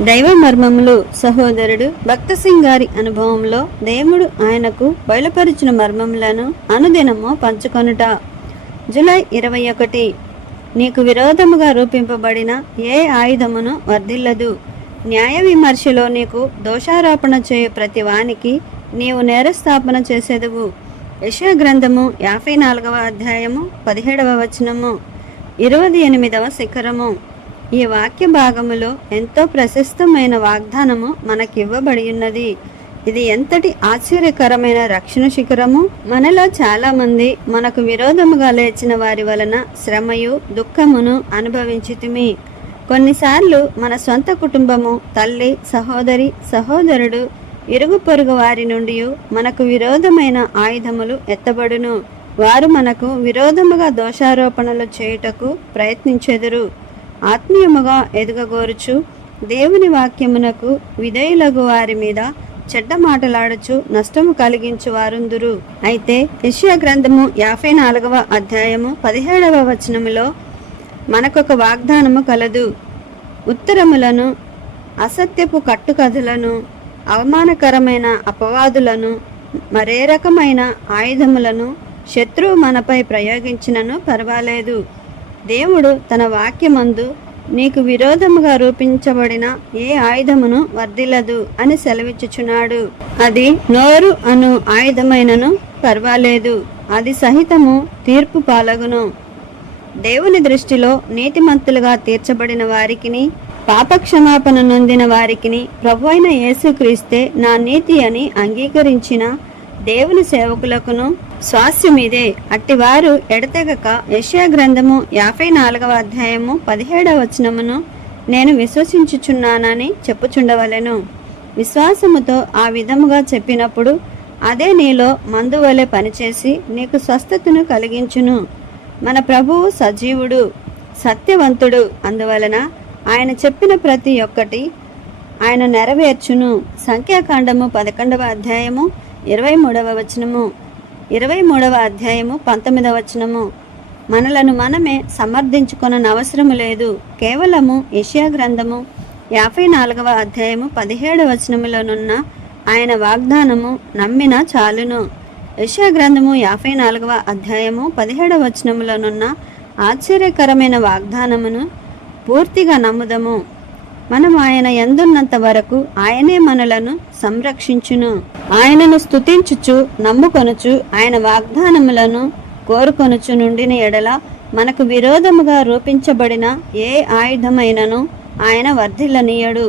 దైవ మర్మములు సహోదరుడు భక్త సింగ్ గారి అనుభవంలో దేవుడు ఆయనకు బయలుపరిచిన మర్మములను అనుదినము పంచుకొనుట. జులై ఇరవై ఒకటి. నీకు విరోధముగా రూపింపబడిన ఏ ఆయుధమును వర్ధిల్లదు. న్యాయ విమర్శలో నీకు దోషారోపణ చేయు ప్రతి వానికి నీవు నేరస్థాపన చేసేదవు. యశ గ్రంథము యాభై నాలుగవ అధ్యాయము పదిహేడవ వచనము. ఇరవై ఎనిమిదవ శిఖరము. ఈ వాక్య భాగములో ఎంతో ప్రశస్తమైన వాగ్దానము మనకివ్వబడి ఉన్నది ఇది ఎంతటి ఆశ్చర్యకరమైన రక్షణ శిఖరము? మనలో చాలా మంది మనకు విరోధముగా లేచిన వారి వలన శ్రమయు దుఃఖమును అనుభవించితిమి. కొన్నిసార్లు మన సొంత కుటుంబము తల్లి సహోదరి సహోదరుడు ఇరుగు పొరుగు వారి నుండి మనకు విరోధమైన ఆయుధములు ఎత్తబడును. వారు మనకు విరోధముగా దోషారోపణలు చేయుటకు ప్రయత్నించెదరు. ఆత్మీయముగా ఎదుగగోరుచు దేవుని వాక్యమునకు విధేయులగు వారి మీద చెడ్డ మాటలాడుచు నష్టము కలిగించు వారుందురు. అయితే యెషయా గ్రంథము యాభై నాలుగవ అధ్యాయము పదిహేడవ వచనములో మనకొక వాగ్దానము కలదు. ఉత్తరములను అసత్యపు కట్టుకథలను అవమానకరమైన అపవాదులను మరే రకమైన ఆయుధములను శత్రువు మనపై ప్రయోగించినను పర్వాలేదు. దేవుడు తన వాక్యమందు నీకు విరోధముగా రూపించబడిన ఏ ఆయుధమును వర్ధిల్లదు అని సెలవిచ్చుచున్నాడు. అది నోరు అను ఆయుధమైనను పర్వాలేదు. అది సహితము తీర్పు పాలగును. దేవుని దృష్టిలో నీతిమంతులుగా తీర్చబడిన వారికిని పాపక్షమాపణ నొందిన వారికిని ప్రభు అయిన యేసుక్రీస్తే నా నీతి అని అంగీకరించిన దేవుని సేవకులకును స్వాస్యమిదే అట్టివారు ఎడతెగక యశ్యా గ్రంథము యాభై నాలుగవ అధ్యాయము పదిహేడవ వచనమును నేను విశ్వసించుచున్నానని చెప్పుచుండవలెను. విశ్వాసముతో ఆ విధముగా చెప్పినప్పుడు అదే నీలో మందు వలె పనిచేసి నీకు స్వస్థతను కలిగించును. మన ప్రభువు సజీవుడు సత్యవంతుడు అందువలన ఆయన చెప్పిన ప్రతి ఒక్కటి ఆయన నెరవేర్చును. సంఖ్యాకాండము పదకొండవ అధ్యాయము ఇరవై మూడవ వచనము. ఇరవై మూడవ అధ్యాయము పంతొమ్మిదవ వచనము. మనలను మనమే సమర్థించుకొనని అవసరము లేదు. కేవలము ఏషియా గ్రంథము యాభై నాలుగవ అధ్యాయము పదిహేడవ వచనములోనున్న ఆయన వాగ్దానము నమ్మిన చాలును. యెషయా గ్రంథము యాభై నాలుగవ అధ్యాయము పదిహేడవ వచనములోనున్న ఆశ్చర్యకరమైన వాగ్దానమును పూర్తిగా నమ్ముదము. మనం ఆయన ఎందున్నంత వరకు ఆయనే మనలను సంరక్షించును. ఆయనను స్తుతించుచు నమ్ముకొనుచు ఆయన వాగ్దానములను కోరుకొనుచు నుండిన ఎడల మనకు విరోధముగా రూపించబడిన ఏ ఆయుధమైనను ఆయన వర్ధిల్లనీయడు.